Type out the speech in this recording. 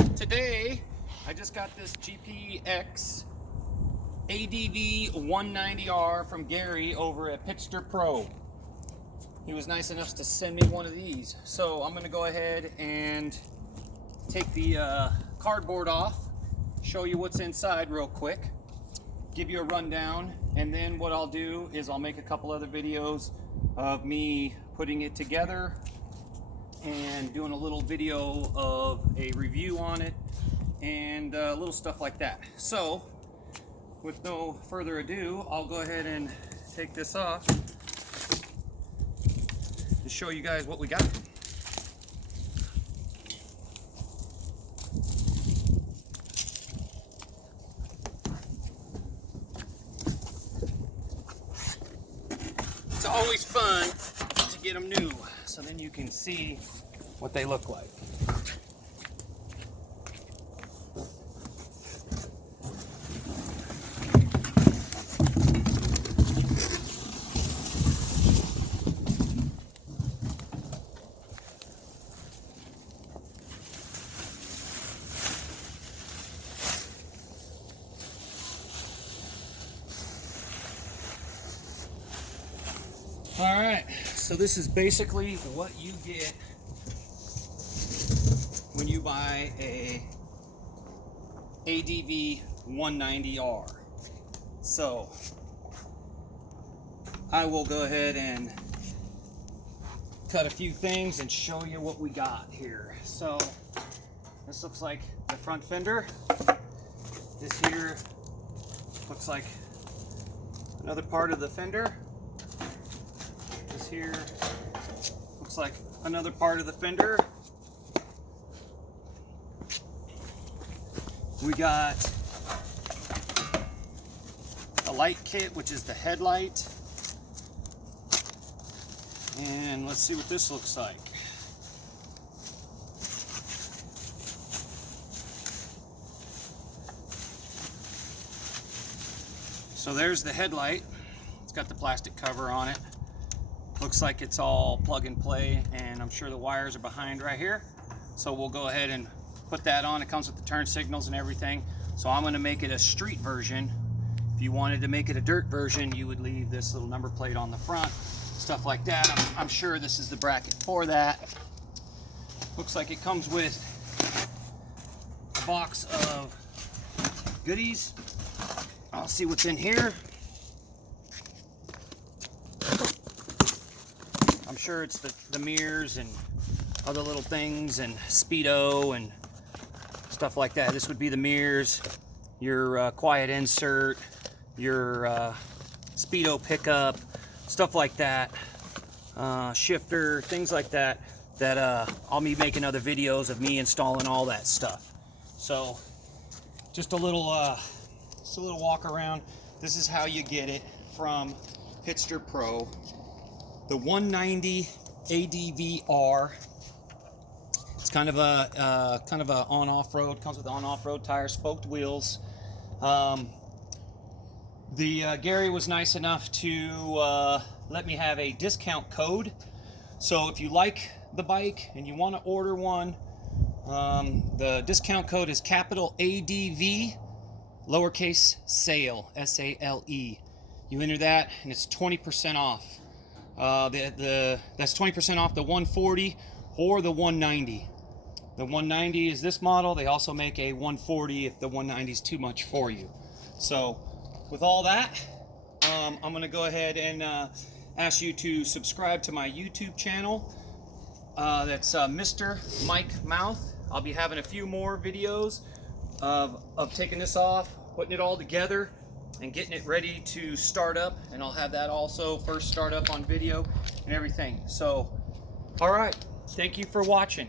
Today, I just got this GPX ADV190R from Gary over at Pitster Pro. He was nice enough to send me one of these. So I'm going to go ahead and take the cardboard off, show you what's inside real quick, give you a rundown, and then what I'll do is I'll make a couple other videos of me putting it together and doing a little video of a review on it and little stuff like that. So with no further ado, I'll go ahead and take this off and show you guys what we got. It's always fun to get them new, so then you can see what they look like. All right, so this is basically what you get when you buy a ADV190R. So I will go ahead and cut a few things and show you what we got here. So this looks like the front fender. This here looks like another part of the fender. This here looks like another part of the fender. We got a light kit, which is the headlight. And let's see what this looks like. So there's the headlight. It's got the plastic cover on it. Looks like it's all plug and play, and I'm sure the wires are behind right here. So we'll go ahead and put that on. It comes with the turn signals and everything. So I'm going to make it a street version. If you wanted to make it a dirt version, you would leave this little number plate on the front, stuff like that. I'm sure this is the bracket for that. Looks like it comes with a box of goodies. I'll see what's in here. I'm sure it's the mirrors and other little things and speedo and stuff like that. This would be the mirrors, your quiet insert, your speedo pickup, stuff like that, shifter, things like that, I'll be making other videos of me installing all that stuff. So just a little walk around. This is how you get it from Pitster Pro. The 190 ADV-R. It's kind of a on-off road. Comes with on-off road tires, spoked wheels. Gary was nice enough to let me have a discount code. So if you like the bike and you want to order one, the discount code is capital ADV, lowercase sale, S-A-L-E. You enter that and it's 20% off. That's 20% off the 140 or the 190. The 190 is this model. They also make a 140 if the 190 is too much for you. So with all that, I'm going to go ahead and ask you to subscribe to my YouTube channel. That's Mr. Mike Mouth. I'll be having a few more videos of taking this off, putting it all together, and getting it ready to start up, and I'll have that also first start up on video and everything. So all right, thank you for watching.